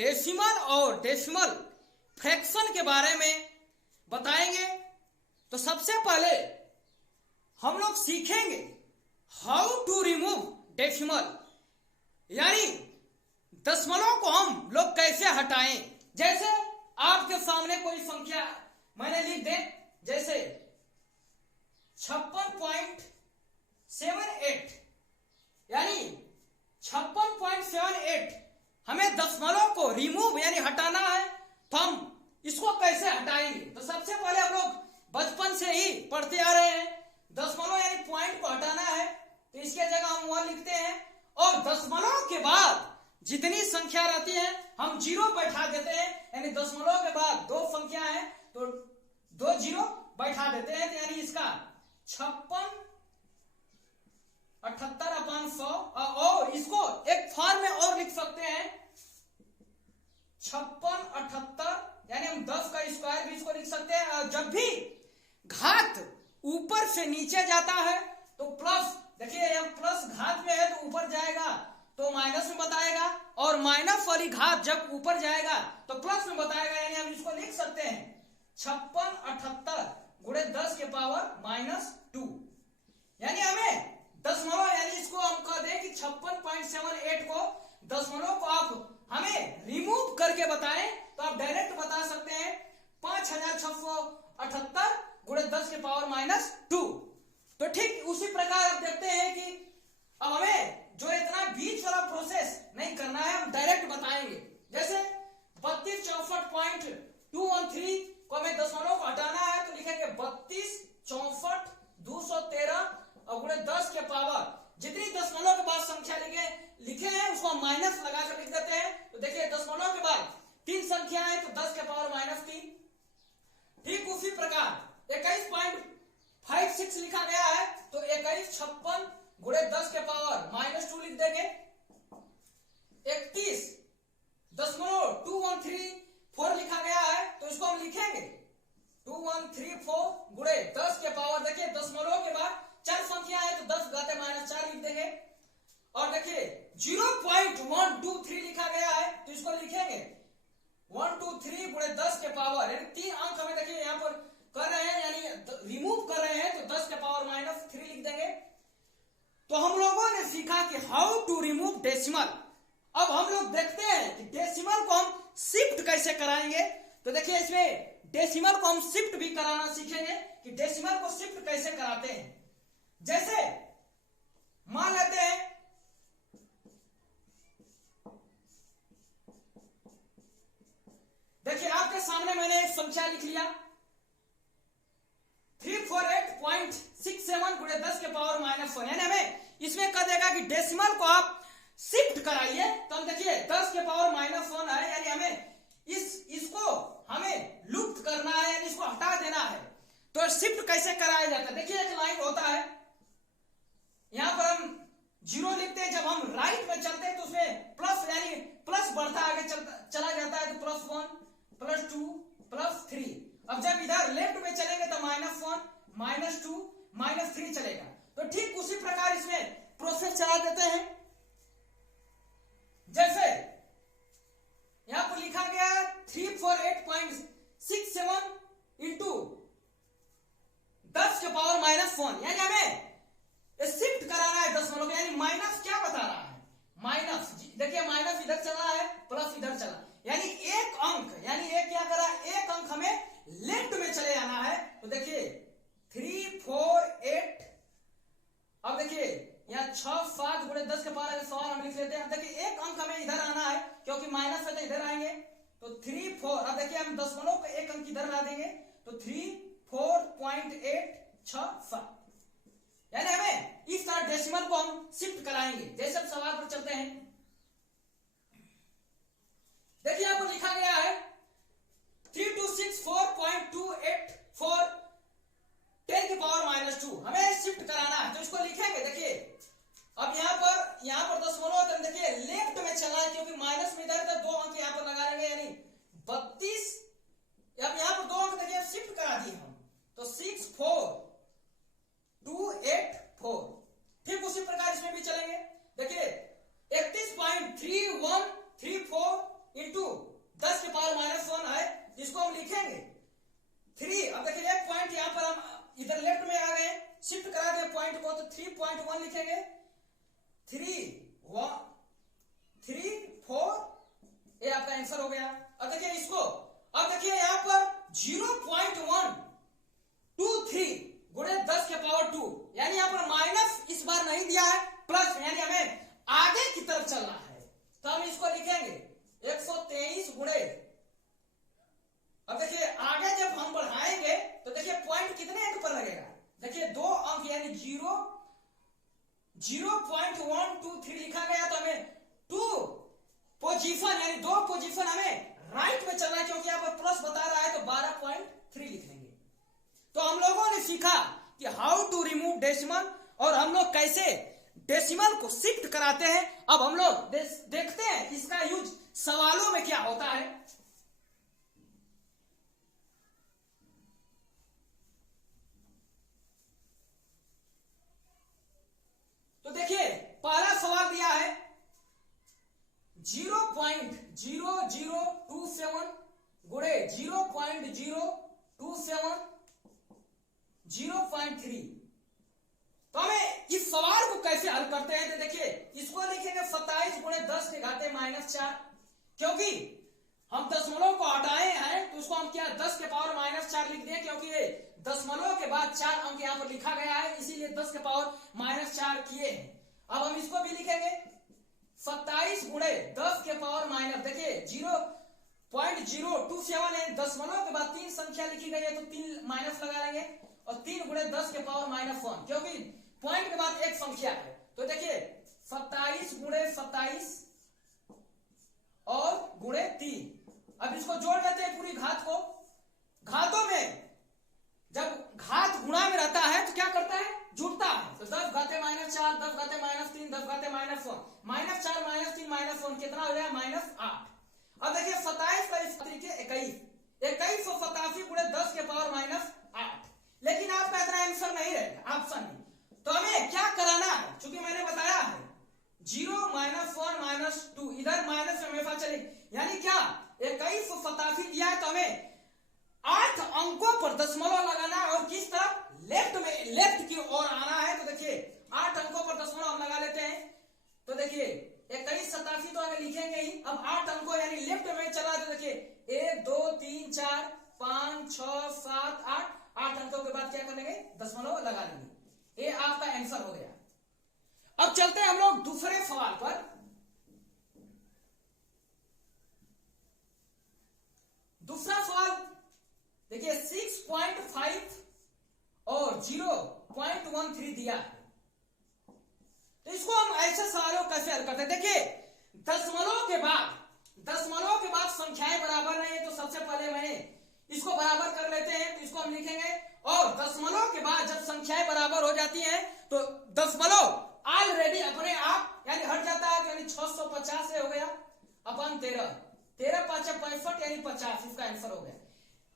Decimal और decimal fraction के बारे में बताएंगे। तो सबसे पहले हम लोग सीखेंगे हाउ टू रिमूव डेसिमल, यानी दशमलव को हम लोग कैसे हटाएं। जैसे आपके सामने कोई संख्या मैंने लिख दे, जैसे 56.78, यानी 56.78 हमें दशमलव को रिमूव यानी हटाना है। तो हम इसको कैसे हटाएंगे? तो सबसे पहले हम लोग बचपन से ही पढ़ते आ रहे हैं, दशमलव यानी पॉइंट को हटाना है। तो इसके जगह हम 1 लिखते हैं और दशमलव के बाद जितनी संख्या रहती है हम जीरो बैठा देते हैं, यानी दशमलव के बाद दो संख्या है तो 2 जीरो बैठा देते हैं। तो यानी इसका 56/78/100, और इसको एक फॉर्म में और लिख सकते हैं 56/78, यानी हम 10 का स्क्वायर भी इसको लिख सकते हैं। और जब भी घात ऊपर से नीचे जाता है तो प्लस, देखिए यह प्लस घात में है तो ऊपर जाएगा तो माइनस में बताएगा, और माइनस वाली घात जब ऊपर जाएगा तो प्लस में बताएगा, यानी हम इसको लिख सकते हैं 56/78 गुणे 10 के पावर -2। यानी हमें दशमलव, यानी इसको हम कह दें कि 56.78 को दशमलव को आप हमें रिमूव करके बताएं तो आप डायरेक्ट बता सकते हैं 5678 गुणे 10 के पावर -2। तो ठीक उसी प्रकार आप देखते हैं कि अब हमें जो इतना बीच वाला प्रोसेस नहीं करना है, हम डायरेक्ट बताएंगे। जैसे 3264.213 को हमें दशमलव को हटाना है तो लिखेंगे 3264,213 और गुणे 10 के पावर, जितनी दशमलव के बाद संख्या लिखे हैं उसको माइनस लगाकर लिख देते हैं। तो देखिए दशमलव के बाद 3 संख्या है तो 10 के पावर -3। ठीक उसी प्रकार 21.56 लिखा गया है तो 2156 गुणे 10 के पावर -2 लिख देंगे। 31.2134 लिखा गया है तो इसको हम लिखेंगे 2134 गुणे 10 के पावर, देखिए दशमलव के बाद 4 संख्या है तो 10 घाते -4 लिख देंगे। और देखिए 0.123 लिखा गया है तो इसको लिखेंगे 123 गुणे 10 के पावर, यानी 3 अंक हमें देखिए यहाँ पर कर रहे हैं, यानी रिमूव कर रहे हैं तो 10 के पावर -3 लिख देंगे। तो हम लोगों ने सीखा कि हाउ टू रिमूव डेसिमल। अब हम लोग देखते हैं कि डेसिमल को हम शिफ्ट कैसे कराएंगे। तो देखिए इसमें डेसिमल को हम शिफ्ट भी कराना सीखेंगे कि डेसिमल को शिफ्ट कैसे कराते हैं। जैसे मान लेते हैं देखिए आपके सामने मैंने एक संख्या लिख लिया 348.67 गुणे 10 के पावर -1, यानी हमें इसमें कह देगा कि डेसिमल को आप शिफ्ट कराइए। तो हम देखिए 10 के पावर -1 है, यानी हमें इसको हमें लुप्त करना है, यानी इसको हटा देना है। तो शिफ्ट कैसे कराया जाता है? देखिए एक लाइन होता है, यहां पर हम 0 लिखते हैं, जब हम राइट में चलते हैं तो उसमें प्लस, यानी प्लस बढ़ता आगे चला जाता है तो +1 +2 +3। अब जब इधर लेफ्ट में चलेंगे तो -1 -2 -3 चलेगा। तो ठीक उसी प्रकार इसमें प्रोसेस चला देते हैं। जैसे यहां पर लिखा गया है 348.67 इंटू 10 के पावर -1, यानी हमें शिफ्ट कराना है दशमलव, यानी माइनस क्या बता रहा है? माइनस, देखिए माइनस इधर चला है प्लस इधर चला, यानी एक अंक, यानी एक क्या करा, एक अंक हमें लेफ्ट में चले आना है। तो देखिए 348, अब देखिए यहाँ 6 7 गुणे 10 के पावर 100 हम लिख लेते हैं। देखिए एक अंक हमें इधर आना है क्योंकि माइनस है तो इधर आएंगे तो 34। अब देखिए हम दशमलव का एक अंक इधर ला देंगे तो 34.867, यानी हमें इस तरह डेसिमल को हम शिफ्ट कराएंगे। जैसे अब सवाल पर चलते हैं, देखिए यहाँ पर लिखा गया है 3264.284 10 के पावर -2 हमें शिफ्ट कराना है। तो इसको लिखेंगे, देखिए अब यहाँ पर दशमलव, देखिए लेफ्ट में चलना है क्योंकि माइनस में इधर 2 अंक यहाँ पर लगा लेंगे, यानी 32। अब यहाँ पर 2 अंक देखिए शिफ्ट करा दिए हम तो 64284। ठीक उसी प्रकार इसमें भी चलेंगे। देखिए 31.3134 इंटू लिखेंगे 3 4, ये आपका आंसर हो गया। अब देखिए इसको, अब देखिए यहां पर 0.123 गुणे 10 के पावर 2, यानी यहां पर माइनस इस बार नहीं दिया है, प्लस, यानी हमें आगे की तरफ चलना है, तो हम इसको लिखेंगे 123 गुणे, अब देखिए आगे जब हम बढ़ाएंगे तो देखिए पॉइंट कितने अंक पर लगेगा, देखिए 2 अंक यानी 0.123 लिखा गया, तो हमें 2 पोजीशन यानी 2 पोजीशन हमें राइट में चलना है, क्योंकि यहां पर प्लस बता रहा है, तो 12.3 लिख लेंगे। तो हम लोगों ने सीखा कि हाउ टू रिमूव डेसिमल और हम लोग कैसे डेसिमल को शिफ्ट कराते हैं। अब हम लोग देखते हैं इसका यूज सवालों में क्या होता है। तो देखिए पहला सवाल दिया है 0.0027 गुणे 0.027 0.3। तो हमें इस सवाल को कैसे हल करते हैं, तो देखिए इसको लिखेंगे 27 गुणे 10 के घाते -4, क्योंकि हम दशमलव को हटाए हैं तो उसको हम क्या 10 के पावर -4 लिख दें, क्योंकि ये दशमलव के बाद 4 अंक यहां पर लिखा गया है, इसीलिए 10 के पावर -4 किए हैं। अब हम इसको भी लिखेंगे 27 गुणे 10 के पावर माइनस, देखिए 0.027 है, दशमलव के बाद 3 संख्या लिखी गई है तो 3 माइनस लगा लेंगे, और 3 गुणे 10 के पावर -1, क्योंकि पॉइंट के बाद एक संख्या है, तो देखिए 27 गुणे 27 और गुणे 3। अब इसको जोड़ लेते हैं पूरी घात को। घातों में जब घात गुणा में रहता है तो क्या करता है, जुड़ता है, तो 10 घाते -4, 10 घाते -3, 10 घाते -1, -4 -3 -1 कितना हो गया -8। अब देखिए 27 का इस तरीके 2187 गुणे 10 के पावर -8, लेकिन आपका इतना आंसर नहीं रहेगा ऑप्शन में, तो हमें क्या कराना है, चूंकि मैंने बताया है 0 -1 -2 इधर माइनस में हमेशा चलेगी, यानी क्या 2187 दिया है तो हमें 8 अंकों पर दशमलव लगाना है, और किस तरफ, लेफ्ट की ओर आना है, तो देखिए 8 अंकों पर दशमलव हम लगा लेते हैं, तो देखिए 2187 तो हमें लिखेंगे ही, अब 8 अंकों यानी लेफ्ट में चला, तो देखिए 1 2 3 4 5 6 7 8 अंकों के बाद क्या करेंगे, दशमलव लगा लेंगे। ये आपका आंसर हो गया। अब चलते हैं हम लोग दूसरे सवाल पर। दूसरा सवाल देखिए 6.5 और 0.13 दिया है, तो इसको हम ऐसे सवालों कैसे हल करते हैं। देखिए दशमलव के बाद संख्याएं बराबर नहीं है, तो सबसे पहले मैंने इसको बराबर कर लेते हैं, तो इसको हम लिखेंगे, और दशमलव के बाद जब संख्याएं बराबर हो जाती हैं तो दशमलव ऑलरेडी अपने आप यानी हट जाता है, यानी 650 से हो गया अपन 13 5 65 यानी 50, इसका आंसर हो गया।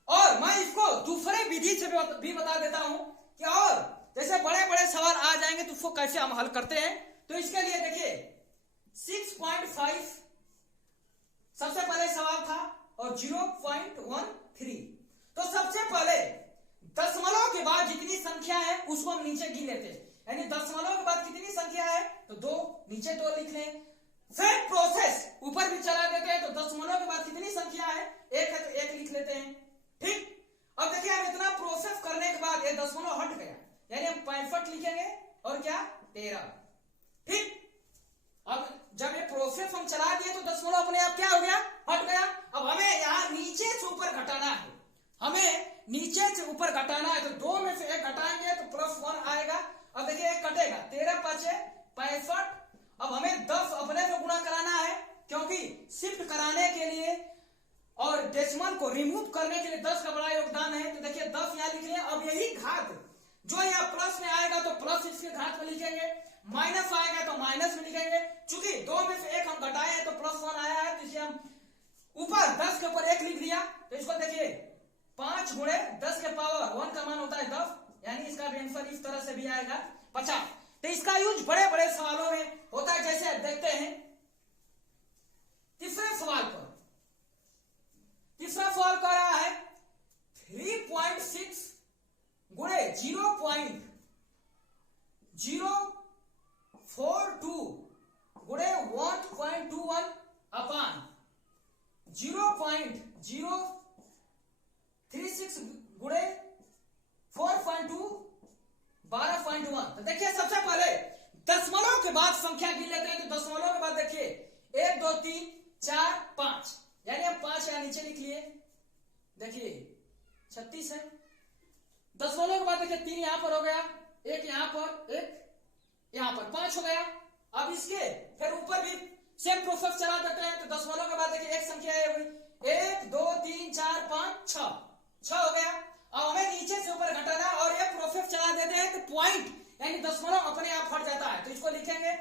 और मैं इसको दूसरे विधि से भी बता देता हूं कि और जैसे बड़े बड़े सवाल आ जाएंगे तो उसको कैसे हम हल करते हैं। तो इसके लिए देखिए 6.5 सबसे पहले सवाल था और 0.13, तो सबसे पहले दशमलव के बाद जितनी संख्या है उसको हम नीचे गिन लेते हैं, यानी दशमलव के बाद कितनी संख्या है तो 2, नीचे 2 लिख लें। फिर प्रोसेस ऊपर भी चला देते हैं, तो दशमलव के बाद कितनी संख्या है 1 है तो 1 लिख लेते हैं, ठीक। अब देखिए हम इतना प्रोसेस करने के बाद ये दशमलव हट गया, यानी हम 65 लिखेंगे और क्या 13, ठीक। अब जब ये प्रोसेस हम चला दिए तो दशमलव अपने आप क्या हो गया, हट गया। अब हमें यहाँ नीचे से ऊपर घटाना है, तो 2 में से 1 घटाएंगे तो +1 आएगा। अब देखिए 1 कटेगा, 13 5 65। अब हमें 10 अपने से गुणा कराना है, क्योंकि शिफ्ट कराने के लिए और डेसिमल को रिमूव करने के लिए 10 का बड़ा योगदान है, तो देखिए 10 यहाँ लिख लिया। अब यही घात जो यहाँ प्लस में आएगा तो प्लस इसके घात में लिखेंगे, माइनस आएगा तो माइनस में लिखेंगे। चूंकि 2 में से 1 हम घटाए हैं तो +1 आया है, तो इसे हम ऊपर 10 के ऊपर 1 लिख दिया। तो इसको देखिए 5 गुणे 10 के पावर 1 का मान होता है 10, यानी इसका भी आंसर इस तरह से भी आएगा 50। तो इसका यूज बड़े बड़े सवालों में होता है, जैसे आप देखते हैं तीसरे सवाल पर। तीसरा सवाल कह रहा है 3.6 गुणे 0.0 42 गुणे 1.21 अपान 0.036 गुणे 4.2 12.1। तो देखिए सबसे पहले दशमलव के बाद संख्या गिन लेते हैं। तो दशमलव के बाद देखिए 1 2 3 4 5, यानी अब 5 यहां नीचे लिख लिए। देखिए 36 है। दशमलव के बाद देखिए 3 यहां पर हो गया, एक यहां पर, एक यहां पर, 5 हो गया। अब इसके फिर ऊपर भी सेम प्रोसेस चला देते हैं। तो दशमलव के बाद देखिए एक संख्या है 1 2 3 4 5 6, 6 हो गया। अब हमें नीचे से ऊपर घटाना और ये प्रोसेस चला देते हैं तो पॉइंट यानी दशमलव अपने आप हट जाता है। तो इसको लिखेंगे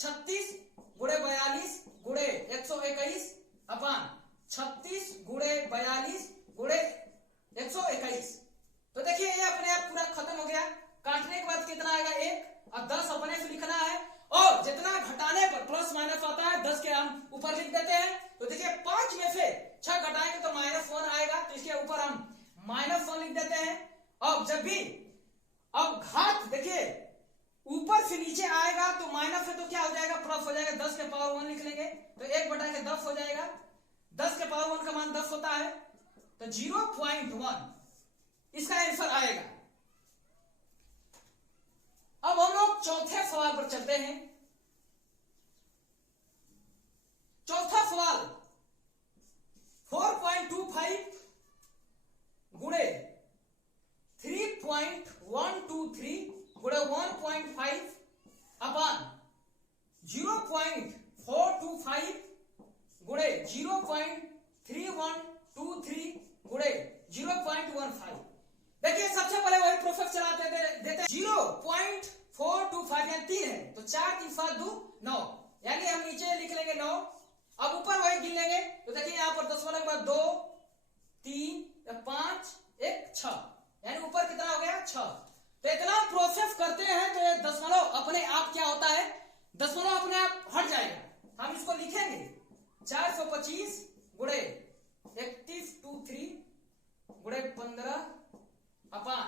36 गुणे 42 गुणे 121 अपान 36 गुणे 42 गुणे 121। तो देखिए ये अपने आप पूरा खत्म हो गया। काटने के बाद कितना आएगा 1, और 10 अपने से लिखना है, और जितना घटाने पर प्लस माइनस आता है 10 के हम ऊपर लिख देते हैं। तो देखिए 5 में से 6 घटाएंगे तो -1 आएगा, तो इसके ऊपर हम -1 लिख देते हैं। अब जब भी अब घात देखिए ऊपर से नीचे आएगा तो माइनस है तो क्या हो जाएगा, प्लस हो जाएगा। 10 के पावर 1 लिख लेंगे तो 1/10 हो जाएगा। 10 के पावर 1 का मान 10 होता है, तो 0.1 इसका आंसर आएगा। अब हम लोग चौथे सवाल पर चलते हैं। चौथा सवाल 4.25 गुणे 3.123 गुणे 1.5 अपान 0.425 गुणे 0.3123 गुणे 0.15। देखिए सबसे पहले वही प्रोसेस चलाते देते 0.425 यानी 3 है तो 4 3 7 2 9, यानी हम नीचे लिख लेंगे 9। अब ऊपर वही गिन लेंगे तो देखिए यहां पर दशमलव के बाद 2 3 5 1 6, यानी ऊपर कितना हो गया 6। तो इतना प्रोसेस करते हैं तो ये दशमलव अपने आप क्या होता है, दशमलव अपने आप हट जाएगा। हम इसको लिखेंगे 425 गुणे 3123 गुणे 15 अपान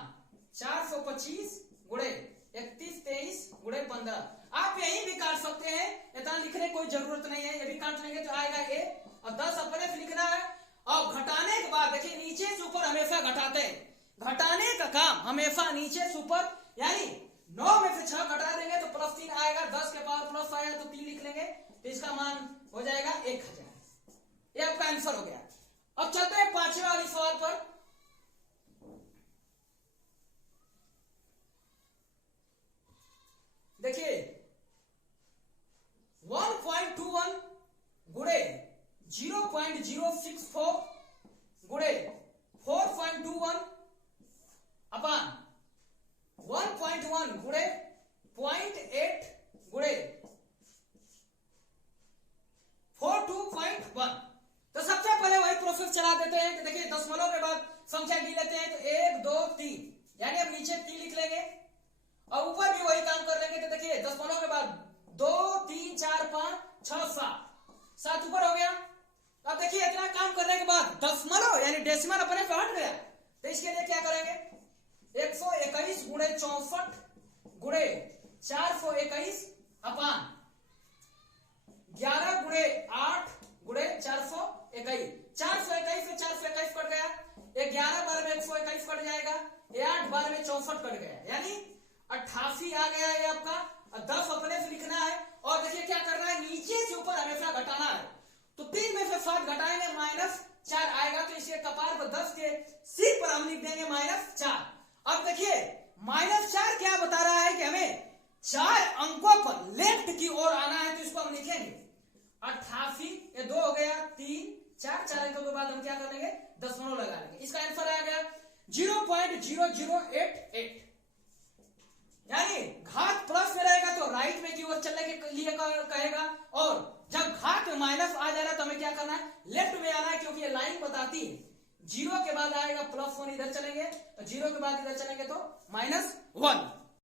425 गुणे 3123 गुणे 15। आप यही भी काट सकते हैं, इतना लिखने कोई जरूरत नहीं है, ये भी काट लेंगे तो आएगा ए, और 10 अपने से लिखना है। और घटाने के बाद देखिए नीचे से ऊपर हमेशा घटाते हैं, घटाने का काम हमेशा नीचे से ऊपर, यानी 9 में से 6 घटा देंगे तो +3 आएगा। 10 के पावर प्लस आएगा तो 3 लिख लेंगे तो इसका मान हो जाएगा 1000। ये आपका आंसर हो गया। अब चलते हैं 5वें वाली सवाल पर। देखिए 1.21 गुणे 0.064 गुणे 4.21 अपान 1.1 गुणे 0.8 गुणे 42.1। तो सबसे पहले वही प्रोसेस चला देते हैं। तो देखिए दशमलव के बाद संख्या गिन लेते हैं तो 1 2 3, यानी अब नीचे 3 लिख लेंगे और ऊपर भी वही काम कर लेंगे। तो देखिए दशमलव के बाद 2 3 4 5 6 7 ऊपर हो गया। अब देखिए इतना काम करने के बाद दशमलव यानी डेसिमल अपने पे हट गया, तो इसके लिए क्या करेंगे 121 गुणे 64 गुणे 421 अपान 11 गुणे 8 गुणे 421। 421 से 421 कट गया, 11 बार में 121 कट जाएगा, 8 बार में 64 कट गया, यानी 88 आ गया है आपका। 10 अपने से लिखना है और देखिए क्या करना है, नीचे से ऊपर हमेशा घटाना है। तो 3 में से 7 घटाएंगे -4 आएगा, तो इसके कपार पर 10 के सिर पर हम लिख देंगे -4। अब देखिए -4 क्या बता रहा है कि हमें 4 अंकों पर लेफ्ट की ओर आना है, तो इसको हम लिखेंगे 88। ये 2 हो गया, 3 4 अंकों के बाद हम क्या कर लेंगे दशमलव लगा लेंगे। इसका आंसर आ गया 0.0088, यानी घात प्लस में रहेगा तो राइट में की ओर चलने के लिए कहेगा, और जब घात में माइनस आ जा रहा है तो हमें क्या करना है लेफ्ट में आना है, क्योंकि ये लाइन बताती है 0 के बाद आएगा +1, इधर चलेंगे, 0 के बाद इधर चलेंगे तो -1।